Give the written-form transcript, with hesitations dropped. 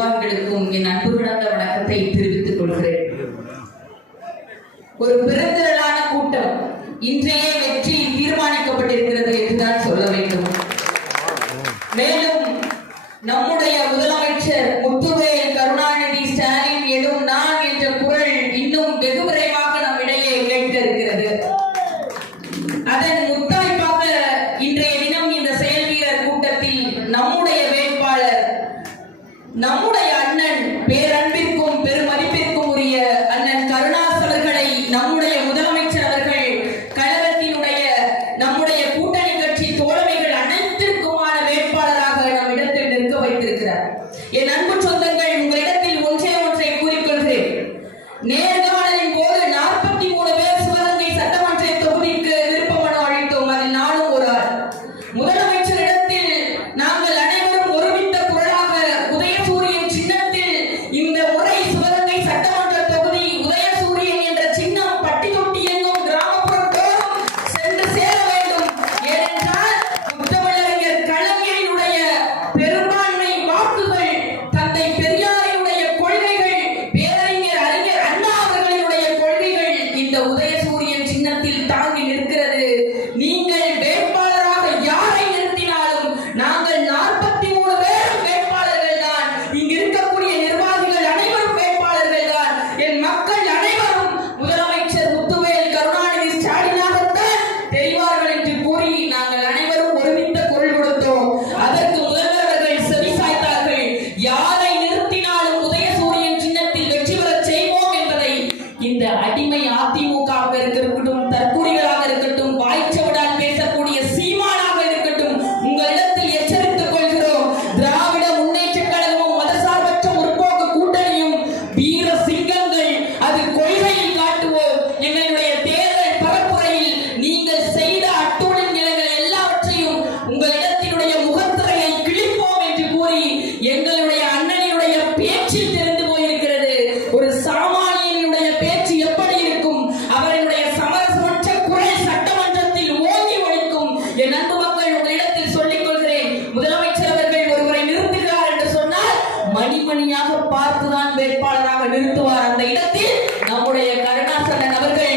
நிர்வாகிகளுக்கும் என் அன்பு கலந்த வணக்கத்தை தெரிவித்துக் கொள்கிறேன். ஒரு பெருந்திரளான கூட்டம் இன்றைய வெற்றி தீர்மானிக்கப்பட்டிருக்கிறது என்றுதான் சொல்ல வேண்டும். மேலும் நம்முடைய முதலமைச்சர் முத்துவேல் கருணாநிதி ஸ்டாலின் எனும் நான் என்ற குரல் இன்னும் வெகு விரைவாக நம்மிடையே கேட்க இருக்கிறது. அதன் முத்தாய்ப்பாக இன்றைய தினம் இந்த செயல் வீரர் கூட்டத்தில் நம்முடைய வேட்பாளர், நம்முடைய அண்ணன், பேரன்பிற்கும் பெருமதிப்பிற்கும் உரிய அண்ணன் கருணாஸ் அவர்களை நம்முடைய முதலமைச்சர் அவர்கள் கழகத்தினுடைய நம்முடைய கூட்டணி கட்சி தோழமைகள் அனைத்திற்குமான வேட்பாளராக நம்மிடத்தில் நிற்க வைத்திருக்கிறார். என் அன்பு சொந்தங்கள், உங்களிடத்தில் ஒன்றை கூறிக்கொள்கிறேன். நேர்காணலின் போது 43 பேர் சிவகங்கை சட்டமன்ற தொகுதிக்கு விருப்ப மனு அளித்தோம். அதில் நானும் ஒரு ஆள். முதலமைச்சரிடத்தில் நாங்கள் அனைவரும் ஒருமித்த குரலாக உதயசூரியன் சின்னத்தில் இந்த முறை சிவகங்கை சட்டமன்ற தொகுதி உதயசூரியன் என்ற சின்னம் பட்டி தொட்டி எங்கும் கிராமப்புறத்தோறும் சென்று சேர வேண்டும். ஏனென்றால் முத்தமிழறிஞர் கலைஞரினுடைய பெரும்பான்மை வாக்குகள், தந்தை பெரியாரினுடைய கொள்கைகள், பேரறிஞர் அறிஞர் அண்ணா அவர்களினுடைய கொள்கைகள் இந்த உதயசூரியன் சின்னத்தில் தாங்கி நிற்கிறது. நீங்கள் வேட்பாளராக யாரை நிறுத்தினாலும் நாங்கள் 43 பேரும் வேட்பாளர்கள் தான். இங்கு இருக்கக்கூடிய நிர்வாகிகள் அனைவரும் வேட்பாளர்கள் தான். என் மக்கள் அனைவரும் முதலமைச்சர் முத்துவேல் கருணாநிதி ஸ்டாலினாகத்தான் தெரிவார்கள் என்று கூறி நாங்கள் அனைவரும் ஒருமித்த குரல் கொடுத்தோம். அதற்கு முதல்வர் அவர்கள் செவி சாய்த்தார்கள். யாரை நிறுத்தினாலும் உதயசூரியன் சின்னத்தில் வெற்றி பெறச் செய்வோம் என்பதை இந்த அடிமை அதிமுகவாக இருக்கட்டும், தற்கூரிகளாக இருக்கட்டும், வாய்ச்சவடால் பேசக்கூடிய சீமானாக இருக்கட்டும், உங்களிடத்தில் எச்சரித்துக் கொள்கிறோம். திராவிட முன்னேற்ற கழகமும் மதசார்பற்ற முற்போக்கு கூட்டணியும் வீர சிங்கங்கள். அது கொள்கையில் காட்டுவோம். எங்களுடைய தேர்தல் பரப்புரையில் நீங்கள் செய்த அட்டூழியங்கள் எல்லாவற்றையும் உங்களிடத்தினுடைய முகத்திரையை கிழிப்போம் என்று கூறி எங்களுடைய அண்ணனினுடைய பேச்சில் தெரிந்து போயிருக்கிறது. ஒரு சாமானியனுடைய பேச்சு எப்படி இருக்கும்? அவர்களுடைய சமரசமற்ற குரல் சட்டமன்றத்தில் ஓங்கி ஒலிக்கும். என் அன்பு மக்கள், உங்களிடத்தில் சொல்லிக் கொள்கிறேன். முதலமைச்சர் அவர்கள் ஒருவரை நிறுத்துகிறார் என்று சொன்னால் மணிமணியாக பார்த்துதான் வேட்பாளராக நிறுத்துவார். அந்த இடத்தில் நம்முடைய கருணாசன் அவர்கள்